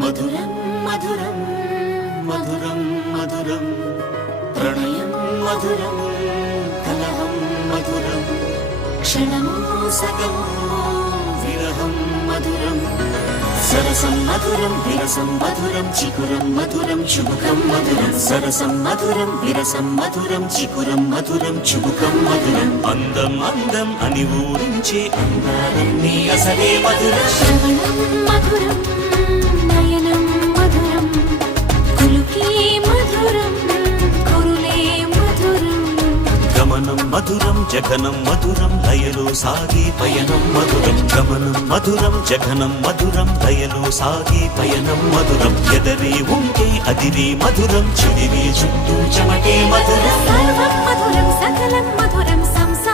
మధురం మధురం మధురం మధురం ప్రణయం మధురం కలహం మధురం క్షణమో సగమో విరహం మధురం సరసం మధురం విరసం మధురం చికురం మధురం చుబుకం మధురం సరసం మధురం విరసం మధురం చికురం మధురం చుబుకం మధురం అందం అందం అని ఊరించే అందాలన్నీ అసలే మధురం శ్రవణం మధురం నయనం మధురం కులుకే మధురం కురులే మధురం గమనం మధురం జగనం మధురం లయలో సాగే పయనం మధురం గమనం మధురం జగనం మధురం లయలో సాగే పయనం మధురం ఎదరే ఉంటే అదిరే మధురం చెదిరే చుట్టూ చెమటే మధురం సర్వం మధురం సకలం మధురం సంసారం